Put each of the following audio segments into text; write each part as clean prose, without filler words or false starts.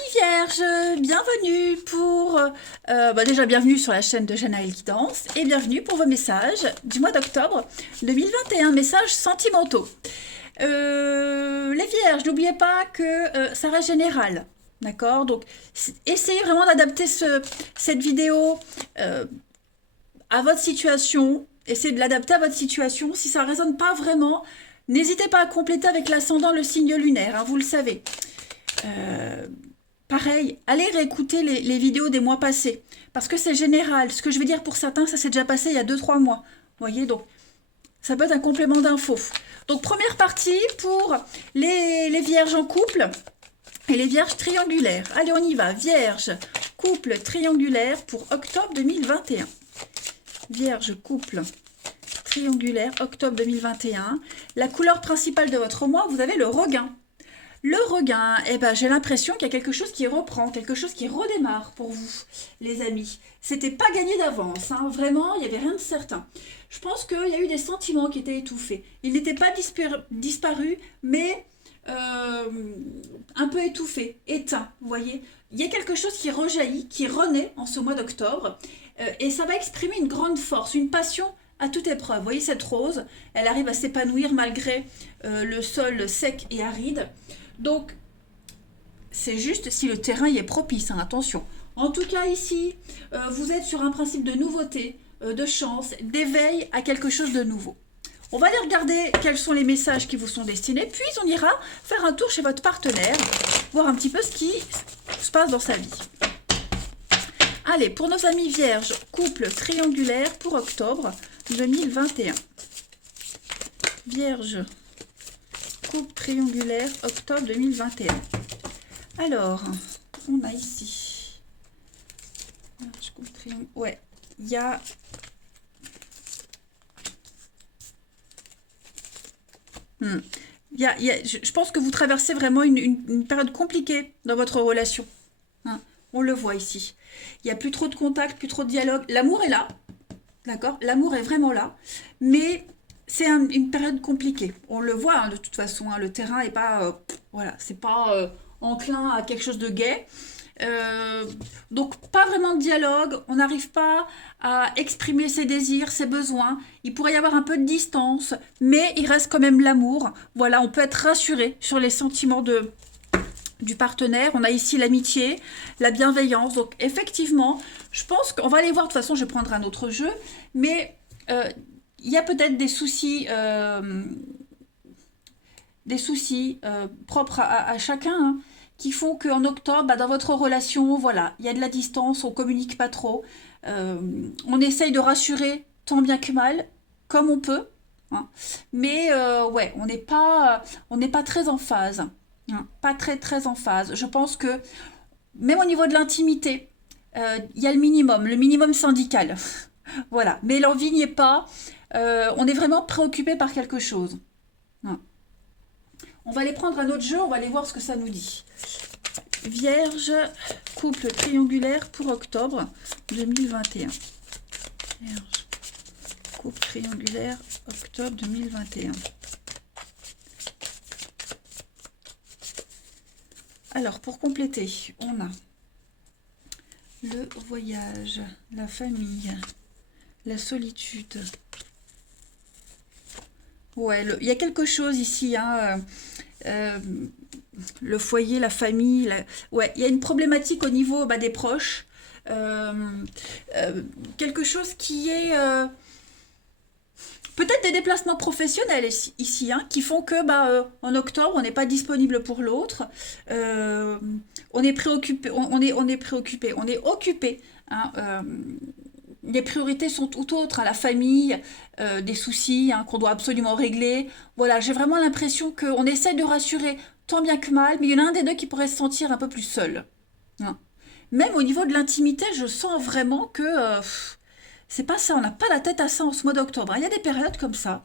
Amis vierges, bienvenue pour... déjà bienvenue sur la chaîne de Janaël qui danse et bienvenue pour vos messages du mois d'octobre 2021, messages sentimentaux. Les vierges, n'oubliez pas que ça reste général, d'accord? Donc essayez vraiment d'adapter cette vidéo à votre situation, essayez de l'adapter à votre situation. Si ça ne résonne pas vraiment, n'hésitez pas à compléter avec l'ascendant, le signe lunaire, hein, vous le savez. Pareil, allez réécouter les vidéos des mois passés, parce que c'est général. Ce que je vais dire pour certains, ça s'est déjà passé il y a 2-3 mois. Vous voyez, donc ça peut être un complément d'info. Donc première partie pour les vierges en couple et les vierges triangulaires. Allez, on y va. Vierge, couple triangulaire pour octobre 2021. Vierge, couple triangulaire, octobre 2021. La couleur principale de votre mois, vous avez le requin. Le requin, eh ben, j'ai l'impression qu'il y a quelque chose qui reprend, quelque chose qui redémarre pour vous, les amis. C'était pas gagné d'avance, hein. Vraiment, il n'y avait rien de certain. Je pense qu'il y a eu des sentiments qui étaient étouffés. Ils n'étaient pas disparus, mais un peu étouffés, éteints, vous voyez. Il y a quelque chose qui rejaillit, qui renaît en ce mois d'octobre, et ça va exprimer une grande force, une passion à toute épreuve. Vous voyez cette rose, elle arrive à s'épanouir malgré le sol sec et aride. Donc, c'est juste si le terrain y est propice, hein, attention. En tout cas, ici, vous êtes sur un principe de nouveauté, de chance, d'éveil à quelque chose de nouveau. On va aller regarder quels sont les messages qui vous sont destinés, puis on ira faire un tour chez votre partenaire, voir un petit peu ce qui se passe dans sa vie. Allez, pour nos amis vierges, couple triangulaire pour octobre 2021. Vierge, couple triangulaire, octobre 2021. Alors, on a ici... Ouais, il y a... Je pense que vous traversez vraiment une période compliquée dans votre relation. Hein, on le voit ici. Il n'y a plus trop de contact, plus trop de dialogue. L'amour est là, d'accord? L'amour est vraiment là, mais... c'est une période compliquée. On le voit, hein, de toute façon. Hein, le terrain n'est pas... voilà, c'est pas enclin à quelque chose de gai. Donc, pas vraiment de dialogue. On n'arrive pas à exprimer ses désirs, ses besoins. Il pourrait y avoir un peu de distance, mais il reste quand même l'amour. Voilà, on peut être rassuré sur les sentiments du partenaire. On a ici l'amitié, la bienveillance. Donc, effectivement, je pense qu'on va aller voir. De toute façon, je vais prendre un autre jeu. Mais... il y a peut-être des soucis propres à chacun, hein, qui font qu'en octobre, bah, dans votre relation, voilà, il y a de la distance, on communique pas trop. On essaye de rassurer tant bien que mal, comme on peut. Hein. Mais ouais, on n'est pas très en phase. Hein, pas très très en phase. Je pense que même au niveau de l'intimité, il y a le minimum syndical. Voilà, mais l'envie n'y est pas. On est vraiment préoccupé par quelque chose. Hein. On va aller prendre un autre jeu, on va aller voir ce que ça nous dit. Vierge, couple triangulaire pour octobre 2021. Vierge, couple triangulaire, octobre 2021. Alors, pour compléter, on a le voyage, la famille, la solitude. Ouais, il y a quelque chose ici, hein, le foyer, la famille. Ouais, il y a une problématique au niveau des proches. Euh, Quelque chose qui est peut-être des déplacements professionnels ici, hein, qui font que en octobre, on n'est pas disponible pour l'autre. On est préoccupé, on est préoccupé, on est occupé. Hein, les priorités sont tout autres, hein, la famille, des soucis, hein, qu'on doit absolument régler. Voilà, j'ai vraiment l'impression qu'on essaie de rassurer tant bien que mal, mais il y en a un des deux qui pourrait se sentir un peu plus seul. Hein. Même au niveau de l'intimité, je sens vraiment que c'est pas ça, on n'a pas la tête à ça en ce mois d'octobre. Hein. Il y a des périodes comme ça.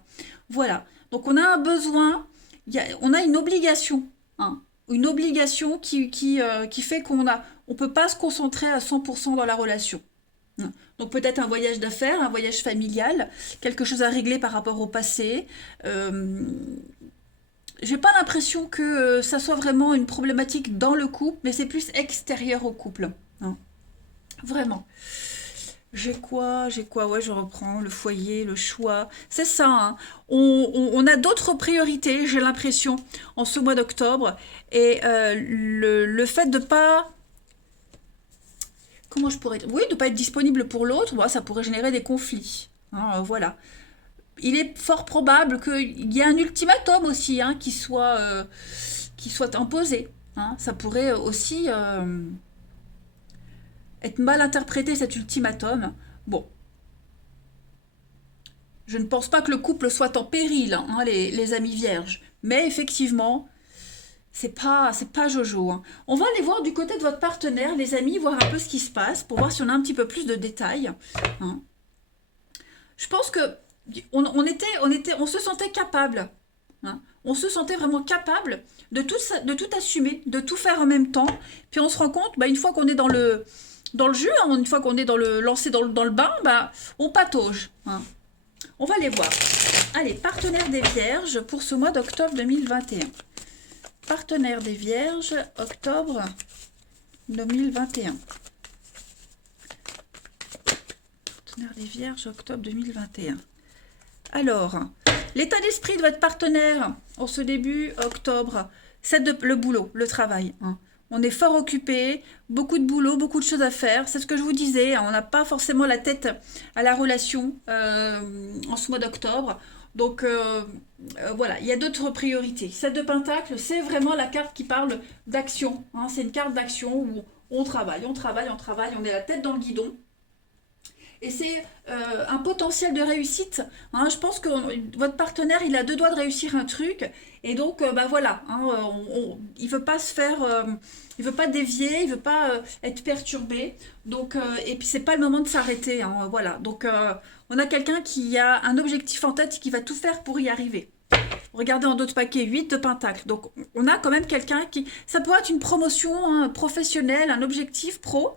Voilà. Donc on a un besoin, on a une obligation. Hein. Une obligation qui fait on peut pas se concentrer à 100% dans la relation. Donc peut-être un voyage d'affaires, un voyage familial, quelque chose à régler par rapport au passé. j'ai pas l'impression que ça soit vraiment une problématique dans le couple, mais c'est plus extérieur au couple, hein. Vraiment. J'ai quoi? Ouais, je reprends le foyer, le choix. C'est ça, hein. On a d'autres priorités, j'ai l'impression, en ce mois d'octobre. Et le fait de pas, comment je pourrais dire? Oui, de pas être disponible pour l'autre, bah, ça pourrait générer des conflits, hein, voilà. Il est fort probable qu'il y ait un ultimatum aussi, hein, qui soit imposé, hein. Ça pourrait aussi être mal interprété, cet ultimatum. Bon, je ne pense pas que le couple soit en péril, hein, les amis vierges. Mais effectivement, c'est pas Jojo, hein. On va aller voir du côté de votre partenaire, les amis, voir un peu ce qui se passe, pour voir si on a un petit peu plus de détails, hein. Je pense que on se sentait capable, hein. On se sentait vraiment capable de tout assumer, de tout faire en même temps. Puis on se rend compte, bah, une fois qu'on est dans le jus, hein, une fois qu'on est lancé dans le bain, bah, on patauge, hein. On va les voir. Allez, partenaire des Vierges pour ce mois d'octobre 2021. Partenaire des Vierges, octobre 2021. Partenaire des Vierges, octobre 2021. Alors, l'état d'esprit de votre partenaire en ce début octobre, c'est le boulot, le travail, hein. On est fort occupé, beaucoup de boulot, beaucoup de choses à faire. C'est ce que je vous disais, hein, on n'a pas forcément la tête à la relation en ce mois d'octobre. Donc voilà, il y a d'autres priorités. 7 de Pentacle, c'est vraiment la carte qui parle d'action, hein. C'est une carte d'action où on travaille, on travaille, on travaille, on est la tête dans le guidon. Et c'est un potentiel de réussite, hein. Je pense que votre partenaire, il a deux doigts de réussir un truc. Et donc, bah voilà, hein, il veut pas se faire, il veut pas dévier, il veut pas être perturbé. Donc, et puis c'est pas le moment de s'arrêter, hein, voilà. Donc, on a quelqu'un qui a un objectif en tête et qui va tout faire pour y arriver. Regardez en d'autres paquets, 8 de Pentacle. Donc on a quand même quelqu'un qui... Ça peut être une promotion, hein, professionnelle, un objectif pro.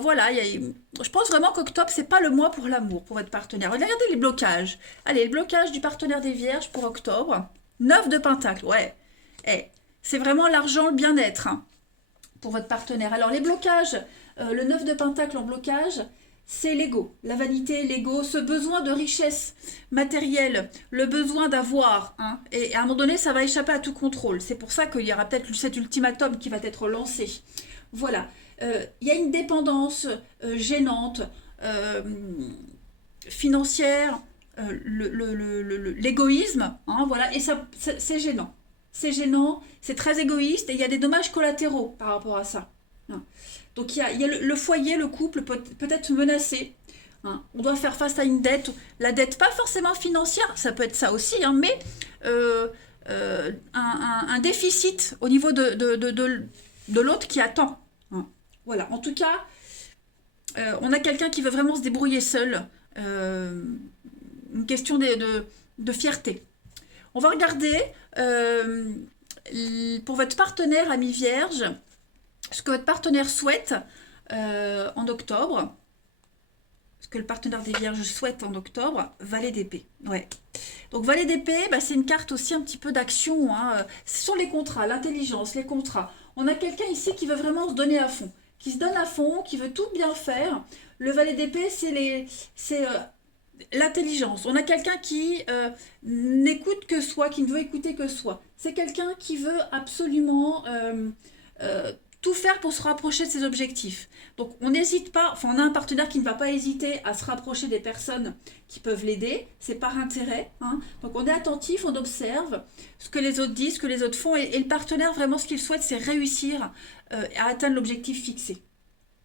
Voilà, je pense vraiment qu'octobre, c'est pas le mois pour l'amour, pour votre partenaire. Regardez les blocages. Allez, le blocage du partenaire des Vierges pour octobre. 9 de Pentacle, ouais. Eh, c'est vraiment l'argent, le bien-être, hein, pour votre partenaire. Alors les blocages, le 9 de Pentacle en blocage, c'est l'ego, la vanité, l'ego, ce besoin de richesse matérielle, le besoin d'avoir, hein. Et à un moment donné, ça va échapper à tout contrôle. C'est pour ça qu'il y aura peut-être cet ultimatum qui va être lancé. Voilà. Il y a une dépendance gênante, financière, l'égoïsme, hein, voilà, et ça, c'est gênant. C'est gênant, c'est très égoïste, et il y a des dommages collatéraux par rapport à ça, hein. Donc il y a le foyer, le couple peut être menacé, hein. On doit faire face à une dette, la dette pas forcément financière, ça peut être ça aussi, hein, mais un déficit au niveau de l'autre qui attend, hein. Voilà, en tout cas, on a quelqu'un qui veut vraiment se débrouiller seul, une question de fierté. On va regarder pour votre partenaire ami vierge, ce que votre partenaire souhaite en octobre, ce que le partenaire des Vierges souhaite en octobre, Valet d'épée. Ouais. Donc Valet d'épée, bah, c'est une carte aussi un petit peu d'action, hein. Ce sont les contrats, l'intelligence, les contrats. On a quelqu'un ici qui veut vraiment se donner à fond, qui se donne à fond, qui veut tout bien faire. Le Valet d'épée, c'est l'intelligence. On a quelqu'un qui n'écoute que soi, qui ne veut écouter que soi. C'est quelqu'un qui veut absolument tout faire pour se rapprocher de ses objectifs. Donc on n'hésite pas, enfin on a un partenaire qui ne va pas hésiter à se rapprocher des personnes qui peuvent l'aider, c'est par intérêt, hein. Donc on est attentif, on observe ce que les autres disent, ce que les autres font, et le partenaire vraiment ce qu'il souhaite c'est réussir à atteindre l'objectif fixé.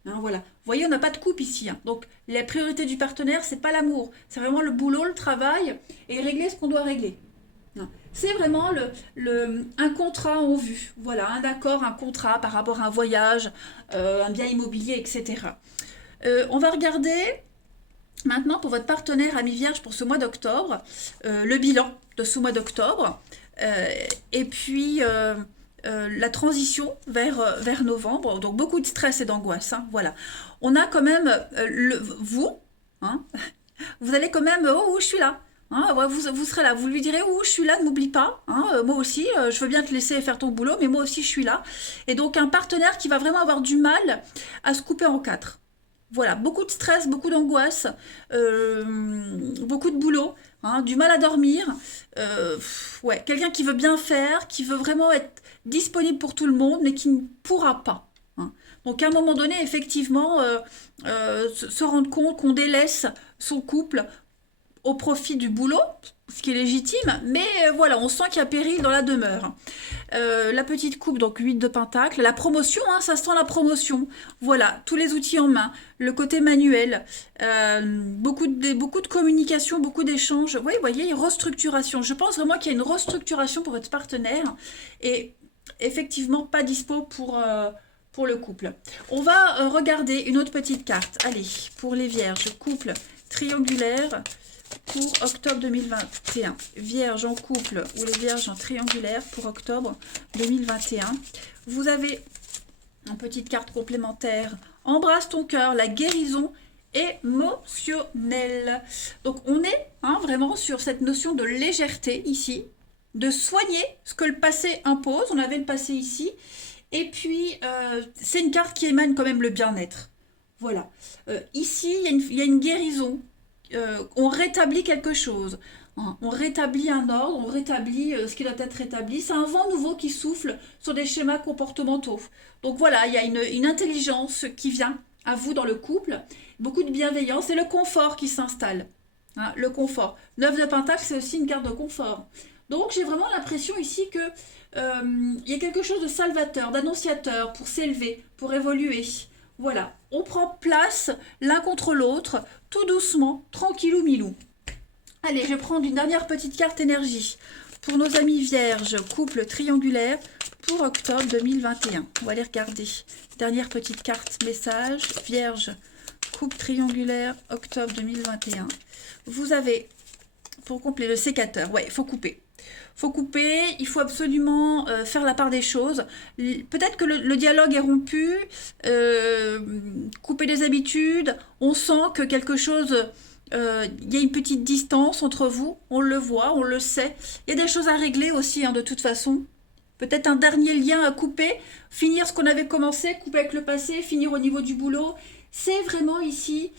Hein, voilà. Vous voyez, on n'a pas de coupe ici, hein. Donc la priorité du partenaire, c'est pas l'amour, c'est vraiment le boulot, le travail, et régler ce qu'on doit régler. C'est vraiment un contrat en vue, voilà, un accord, un contrat par rapport à un voyage, un bien immobilier, etc. On va regarder maintenant pour votre partenaire ami vierge pour ce mois d'octobre, le bilan de ce mois d'octobre, et puis la transition vers novembre, donc beaucoup de stress et d'angoisse, hein, voilà. On a quand même vous, hein, vous allez quand même, oh, je suis là. Hein, ouais, vous serez là, vous lui direz, ouh, je suis là, ne m'oublie pas. Hein, moi aussi, je veux bien te laisser faire ton boulot, mais moi aussi, je suis là. Et donc, un partenaire qui va vraiment avoir du mal à se couper en quatre. Voilà, beaucoup de stress, beaucoup d'angoisse, beaucoup de boulot, hein, du mal à dormir. Ouais, quelqu'un qui veut bien faire, qui veut vraiment être disponible pour tout le monde, mais qui ne pourra pas. Hein. Donc à un moment donné, effectivement, se rendre compte qu'on délaisse son couple au profit du boulot, ce qui est légitime, mais voilà, on sent qu'il y a péril dans la demeure. La petite coupe, donc 8 de pentacle. La promotion, hein, ça sent la promotion. Voilà, tous les outils en main. Le côté manuel. Beaucoup de communication, beaucoup d'échanges. Oui, vous voyez, restructuration. Je pense vraiment qu'il y a une restructuration pour votre partenaire. Et effectivement, pas dispo pour le couple. On va regarder une autre petite carte. Allez, pour les vierges, couple triangulaire pour octobre 2021. Vierge en couple ou les vierges en triangulaire pour octobre 2021. Vous avez une petite carte complémentaire. Embrasse ton cœur, la guérison émotionnelle. Donc on est vraiment sur cette notion de légèreté ici, de soigner ce que le passé impose. On avait le passé ici. Et puis, c'est une carte qui émane quand même le bien-être. Voilà. Ici, il y a une guérison. On rétablit quelque chose. Hein. On rétablit un ordre, on rétablit ce qui doit être rétabli. C'est un vent nouveau qui souffle sur des schémas comportementaux. Donc voilà, il y a une intelligence qui vient à vous dans le couple, beaucoup de bienveillance et le confort qui s'installe. Hein, le confort. 9 de Pentacle, c'est aussi une carte de confort. Donc j'ai vraiment l'impression ici que il y a quelque chose de salvateur, d'annonciateur pour s'élever, pour évoluer. Voilà, on prend place l'un contre l'autre, tout doucement, tranquillou milou. Allez, je vais prendre une dernière petite carte énergie pour nos amis vierges, couple triangulaire pour octobre 2021. On va les regarder. Dernière petite carte message, vierge, couple triangulaire, octobre 2021. Vous avez, pour compléter, le sécateur. Ouais, il faut couper. Faut couper, il faut absolument faire la part des choses. Peut-être que le dialogue est rompu, couper des habitudes, on sent que quelque chose, il y a une petite distance entre vous, on le voit, on le sait. Il y a des choses à régler aussi, hein, de toute façon. Peut-être un dernier lien à couper, finir ce qu'on avait commencé, couper avec le passé, finir au niveau du boulot. C'est vraiment ici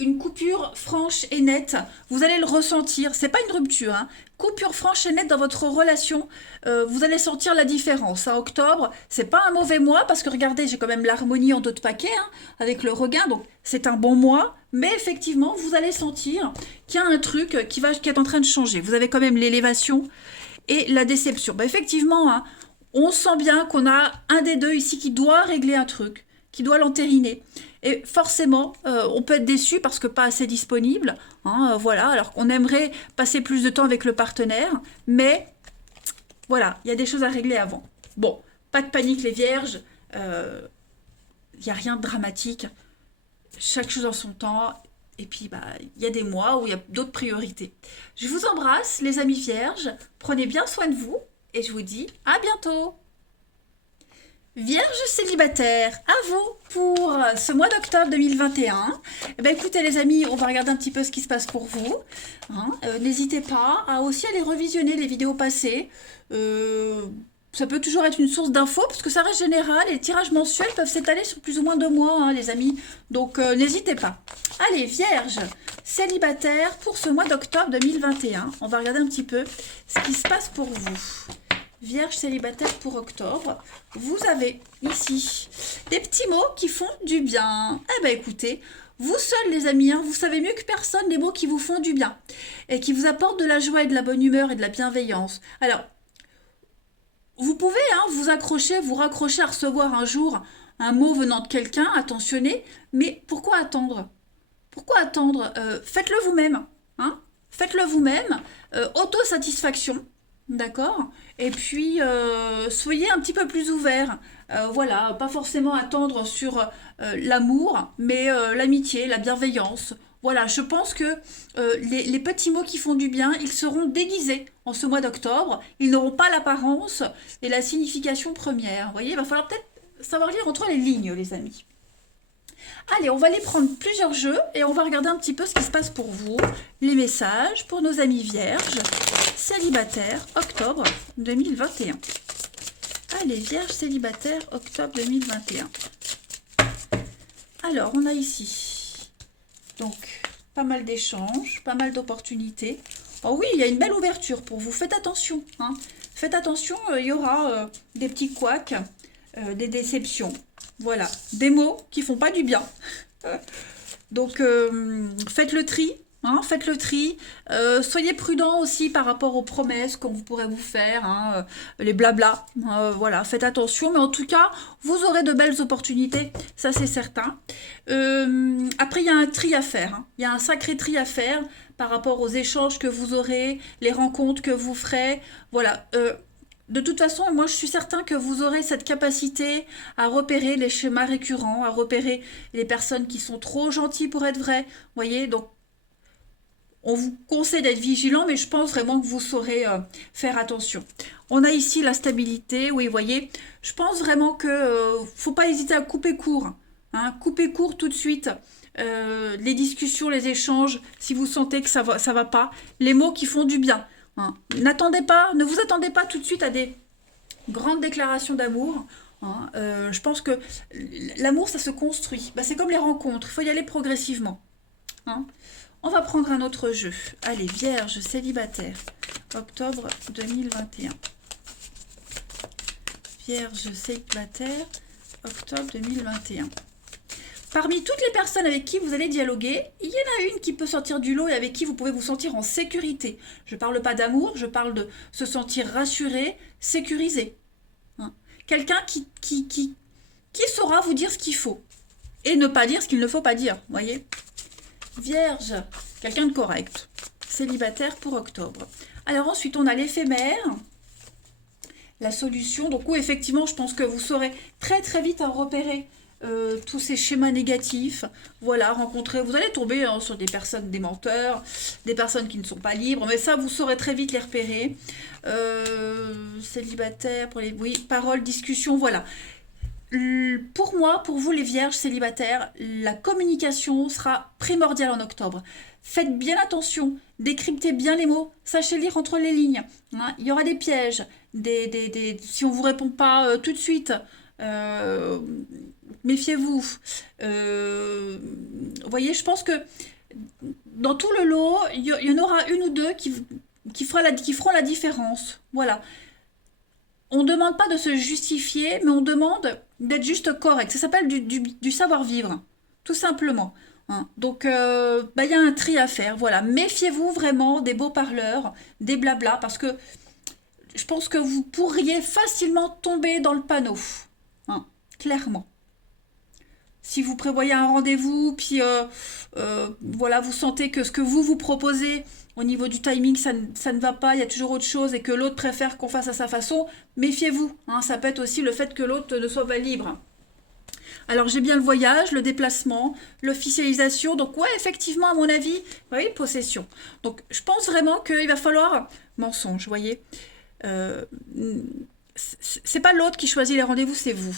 une coupure franche et nette. Vous allez le ressentir. C'est pas une rupture. Hein. Coupure franche et nette dans votre relation. Vous allez sentir la différence. À octobre, c'est pas un mauvais mois parce que regardez, j'ai quand même l'harmonie en dos de paquet hein, avec le regain. Donc c'est un bon mois. Mais effectivement, vous allez sentir qu'il y a un truc qui est en train de changer. Vous avez quand même l'élévation et la déception. Bah, effectivement, hein, on sent bien qu'on a un des deux ici qui doit régler un truc, qui doit l'entériner. Et forcément, on peut être déçu parce que pas assez disponible. Hein, voilà, alors qu'on aimerait passer plus de temps avec le partenaire. Mais voilà, il y a des choses à régler avant. Bon, pas de panique les vierges. Il n'y a rien de dramatique. Chaque chose en son temps. Et puis, bah, il y a des mois où il y a d'autres priorités. Je vous embrasse, les amis vierges. Prenez bien soin de vous. Et je vous dis à bientôt. Vierge célibataire, à vous pour ce mois d'octobre 2021. Eh ben, écoutez les amis, on va regarder un petit peu ce qui se passe pour vous. Hein. N'hésitez pas à aussi aller revisionner les vidéos passées. Ça peut toujours être une source d'infos parce que ça reste général et les tirages mensuels peuvent s'étaler sur plus ou moins 2 mois, hein, les amis. Donc n'hésitez pas. Allez, Vierge célibataire pour ce mois d'octobre 2021. On va regarder un petit peu ce qui se passe pour vous. Vierge célibataire pour octobre, vous avez ici des petits mots qui font du bien. Eh ben écoutez, vous seuls les amis, hein, vous savez mieux que personne les mots qui vous font du bien et qui vous apportent de la joie et de la bonne humeur et de la bienveillance. Alors, vous pouvez vous accrocher, vous raccrocher à recevoir un jour un mot venant de quelqu'un, attentionné, mais pourquoi attendre? Pourquoi attendre? Faites-le vous-même. Hein, faites-le vous-même. Autosatisfaction. D'accord. Et puis, soyez un petit peu plus ouvert. Voilà, pas forcément attendre sur l'amour, mais l'amitié, la bienveillance. Voilà, je pense que les petits mots qui font du bien, ils seront déguisés en ce mois d'octobre. Ils n'auront pas l'apparence et la signification première. Vous voyez, il va falloir peut-être savoir lire entre les lignes, les amis. Allez, on va aller prendre plusieurs jeux et on va regarder un petit peu ce qui se passe pour vous. Les messages pour nos amis vierges, célibataires, octobre 2021. Allez, vierges célibataires, octobre 2021. Alors, on a ici, donc, pas mal d'échanges, pas mal d'opportunités. Oh oui, il y a une belle ouverture pour vous. Faites attention, hein. Faites attention, il y aura des petits couacs, des déceptions. Voilà, des mots qui font pas du bien. Donc, faites le tri. Hein, faites le tri. Soyez prudent aussi par rapport aux promesses qu'on pourrait vous faire, hein, les blabla. Voilà, faites attention. Mais en tout cas, vous aurez de belles opportunités, ça c'est certain. Après, il y a un tri à faire. Hein. Il y a un sacré tri à faire par rapport aux échanges que vous aurez, les rencontres que vous ferez. Voilà. De toute façon, moi je suis certain que vous aurez cette capacité à repérer les schémas récurrents, à repérer les personnes qui sont trop gentilles pour être vraies. Voyez, donc on vous conseille d'être vigilant, mais je pense vraiment que vous saurez faire attention. On a ici la stabilité, oui, vous voyez, je pense vraiment que faut pas hésiter à couper court. Hein, couper court tout de suite. Les discussions, les échanges, si vous sentez que ça va pas, les mots qui font du bien. Hein. Ne vous attendez pas tout de suite à des grandes déclarations d'amour. Hein. Je pense que l'amour, ça se construit. Bah, c'est comme les rencontres, il faut y aller progressivement. Hein. On va prendre un autre jeu. Allez, vierge célibataire, octobre 2021. Vierge célibataire, octobre 2021. Parmi toutes les personnes avec qui vous allez dialoguer, il y en a une qui peut sortir du lot et avec qui vous pouvez vous sentir en sécurité. Je ne parle pas d'amour, je parle de se sentir rassuré, sécurisé. Hein. Quelqu'un qui saura vous dire ce qu'il faut et ne pas dire ce qu'il ne faut pas dire, voyez. Vierge, quelqu'un de correct, célibataire pour octobre. Alors ensuite, on a l'éphémère, la solution. Donc oui, effectivement, je pense que vous saurez très très vite à repérer tous ces schémas négatifs, voilà, rencontrer, vous allez tomber hein, sur des personnes, des menteurs, des personnes qui ne sont pas libres, mais ça, vous saurez très vite les repérer. Célibataire, oui, paroles, discussions, voilà. Pour moi, pour vous les vierges célibataires, la communication sera primordiale en octobre. Faites bien attention, décryptez bien les mots, sachez lire entre les lignes. Hein. Il y aura des pièges, si on ne vous répond pas tout de suite, méfiez-vous. Vous voyez, je pense que dans tout le lot, il y en aura une ou deux qui feront la différence. Voilà. On ne demande pas de se justifier, mais on demande d'être juste correct. Ça s'appelle du savoir-vivre, tout simplement. Hein. Donc, y a un tri à faire. Voilà. Méfiez-vous vraiment des beaux parleurs, des blablas, parce que je pense que vous pourriez facilement tomber dans le panneau. Hein. Clairement. Si vous prévoyez un rendez-vous, puis voilà, vous sentez que ce que vous proposez au niveau du timing, ça ne va pas, il y a toujours autre chose et que l'autre préfère qu'on fasse à sa façon, méfiez-vous. Hein, ça peut être aussi le fait que l'autre ne soit pas libre. Alors j'ai bien le voyage, le déplacement, l'officialisation. Donc ouais, effectivement, à mon avis, oui, possession. Donc je pense vraiment qu'il va falloir mensonge, vous voyez. C'est pas l'autre qui choisit les rendez-vous, c'est vous.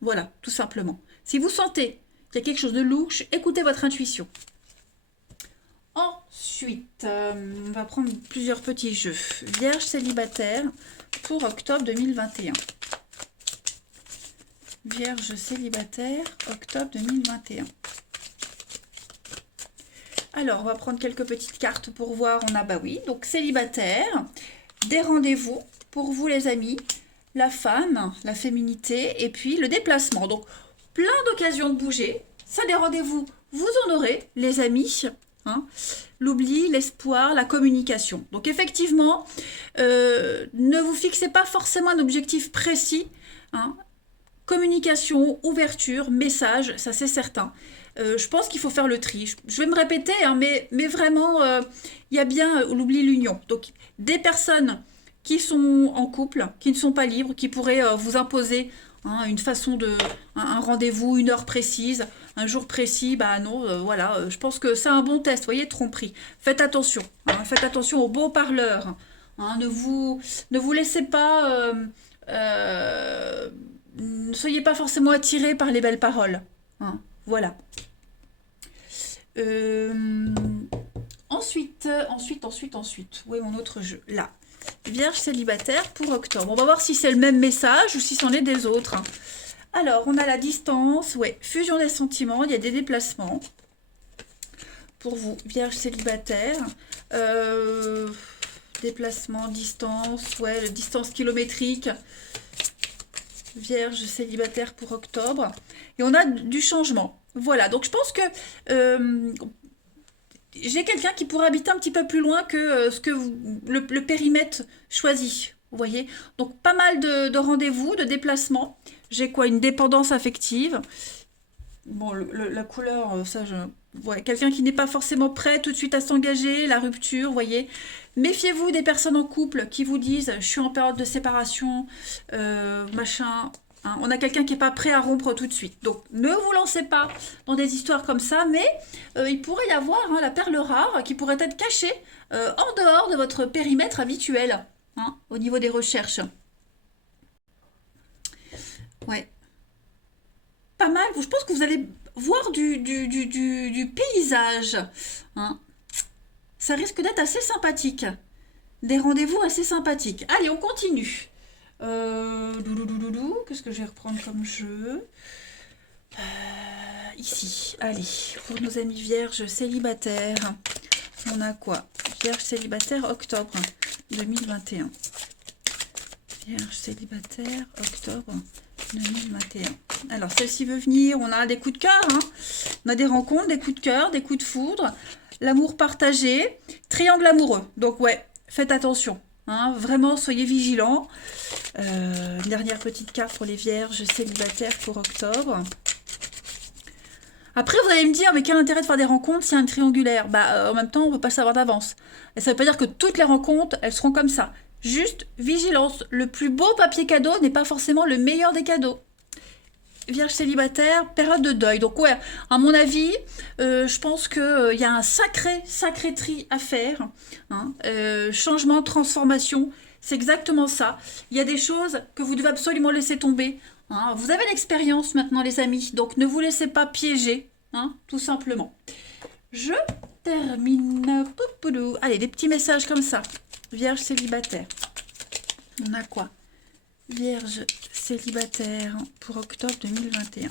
Voilà, tout simplement. Si vous sentez qu'il y a quelque chose de louche, écoutez votre intuition. Ensuite, on va prendre plusieurs petits jeux. Vierge célibataire pour octobre 2021. Vierge célibataire, octobre 2021. Alors, on va prendre quelques petites cartes pour voir. On a, bah oui, donc célibataire, des rendez-vous pour vous les amis, la femme, la féminité et puis le déplacement. Donc, plein d'occasions de bouger. Ça, des rendez-vous, vous en aurez, les amis. Hein. L'oubli, l'espoir, la communication. Donc, effectivement, ne vous fixez pas forcément un objectif précis. Hein. Communication, ouverture, message, ça c'est certain. Je pense qu'il faut faire le tri. Je vais me répéter, hein, mais vraiment, il y a bien l'oubli, l'union. Donc, des personnes qui sont en couple, qui ne sont pas libres, qui pourraient vous imposer hein, une façon un rendez-vous, une heure précise, un jour précis, bah non, voilà, je pense que c'est un bon test, vous voyez, tromperie. Faites attention, hein, faites attention aux beaux parleurs. Hein, ne vous laissez pas... ne soyez pas forcément attirés par les belles paroles. Hein. Voilà. Ensuite. Où est mon autre jeu? Là. Vierge célibataire pour octobre. On va voir si c'est le même message ou si c'en est des autres. Alors, on a la distance. Ouais, fusion des sentiments. Il y a des déplacements. Pour vous, vierge célibataire. Déplacement, distance. Ouais, distance kilométrique. Vierge célibataire pour octobre. Et on a du changement. Voilà, donc je pense que j'ai quelqu'un qui pourrait habiter un petit peu plus loin que ce que le périmètre choisi. Vous voyez? Donc pas mal de rendez-vous, de déplacements. J'ai quoi? Une dépendance affective. Bon, la couleur, ça, ouais, quelqu'un qui n'est pas forcément prêt tout de suite à s'engager, la rupture, vous voyez. Méfiez-vous des personnes en couple qui vous disent « je suis en période de séparation, machin ». Hein, on a quelqu'un qui n'est pas prêt à rompre tout de suite. Donc, ne vous lancez pas dans des histoires comme ça, mais il pourrait y avoir hein, la perle rare qui pourrait être cachée en dehors de votre périmètre habituel, hein, au niveau des recherches. Ouais. Pas mal. Je pense que vous allez voir du paysage. Hein. Ça risque d'être assez sympathique. Des rendez-vous assez sympathiques. Allez, on continue. Qu'est-ce que je vais reprendre comme jeu? Ici, allez, pour nos amis vierges célibataires, on a quoi? Vierge célibataire, octobre 2021. Vierge célibataire, octobre 2021. Alors, celle-ci veut venir, on a des coups de cœur, hein. On a des rencontres, des coups de cœur, des coups de foudre, l'amour partagé, triangle amoureux. Donc, ouais, faites attention. Hein, vraiment, soyez vigilants. Une dernière petite carte pour les vierges célibataires pour octobre. Après, vous allez me dire, mais quel intérêt de faire des rencontres s'il y a un triangulaire? Bah, en même temps, on ne peut pas savoir d'avance. Et ça ne veut pas dire que toutes les rencontres, elles seront comme ça. Juste, vigilance. Le plus beau papier cadeau n'est pas forcément le meilleur des cadeaux. Vierge célibataire, période de deuil. Donc ouais, à mon avis, je pense qu'il y a un sacré tri à faire. Hein. Changement, transformation, c'est exactement ça. Il y a des choses que vous devez absolument laisser tomber. Hein. Vous avez l'expérience maintenant les amis, donc ne vous laissez pas piéger, hein, tout simplement. Je termine. Allez, des petits messages comme ça. Vierge célibataire. On a quoi? Vierge célibataire pour octobre 2021.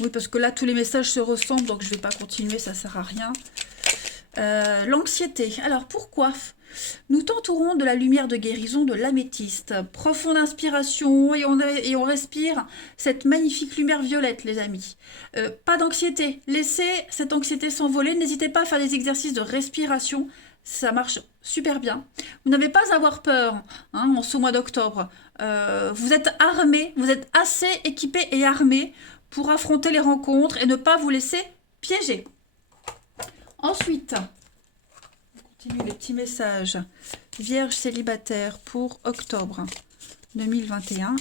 Oui, parce que là, tous les messages se ressemblent, donc je ne vais pas continuer, ça ne sert à rien. L'anxiété. Alors, pourquoi? Nous t'entourons de la lumière de guérison de l'améthyste. Profonde inspiration et on respire cette magnifique lumière violette, les amis. Pas d'anxiété. Laissez cette anxiété s'envoler. N'hésitez pas à faire des exercices de respiration. Ça marche super bien. Vous n'avez pas à avoir peur hein, en ce mois d'octobre. Vous êtes armés, vous êtes assez équipés et armés pour affronter les rencontres et ne pas vous laisser piéger. Ensuite, on continue les petits messages. Vierge célibataire pour octobre 2021.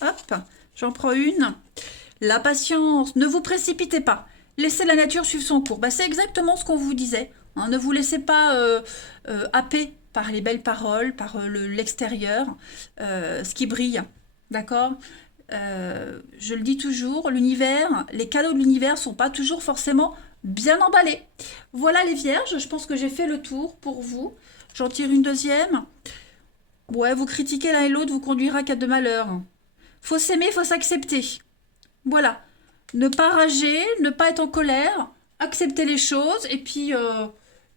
Hop, j'en prends une. La patience, ne vous précipitez pas. Laissez la nature suivre son cours. Bah, c'est exactement ce qu'on vous disait. Hein. Ne vous laissez pas happer par les belles paroles, par l'extérieur, ce qui brille. D'accord? Je le dis toujours, l'univers, les cadeaux de l'univers ne sont pas toujours forcément bien emballés. Voilà les vierges, je pense que j'ai fait le tour pour vous. J'en tire une deuxième. Ouais, vous critiquez l'un et l'autre vous conduira qu'à de malheur. Faut s'aimer, faut s'accepter. Voilà. Ne pas rager, ne pas être en colère, accepter les choses et puis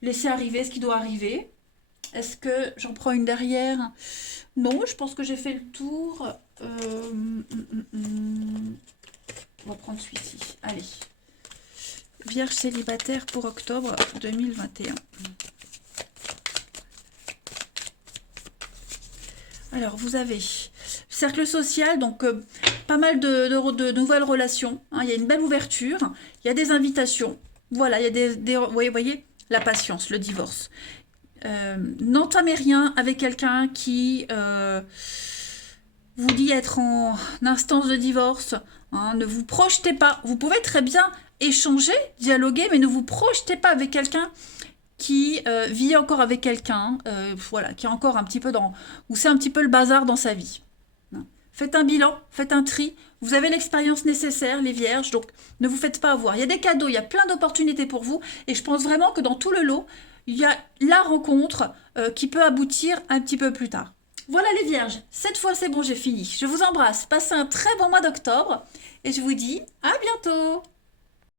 laisser arriver ce qui doit arriver. Est-ce que j'en prends une derrière? Non, je pense que j'ai fait le tour. On va prendre celui-ci. Allez. Vierge célibataire pour octobre 2021. Alors, vous avez cercle social, donc pas mal de nouvelles relations. Hein, il y a une belle ouverture, il y a des invitations. Voilà, il y a vous voyez, la patience, le divorce. N'entamez rien avec quelqu'un qui vous dit être en instance de divorce. Hein, ne vous projetez pas. Vous pouvez très bien échanger, dialoguer, mais ne vous projetez pas avec quelqu'un qui vit encore avec quelqu'un, voilà, qui est encore un petit peu où c'est un petit peu le bazar dans sa vie. Hein. faites un bilan, faites un tri. Vous avez l'expérience nécessaire, les vierges, donc ne vous faites pas avoir. Il y a des cadeaux, il y a plein d'opportunités pour vous. Et je pense vraiment que dans tout le lot, il y a la rencontre qui peut aboutir un petit peu plus tard. Voilà les vierges, cette fois c'est bon, j'ai fini. Je vous embrasse, passez un très bon mois d'octobre et je vous dis à bientôt.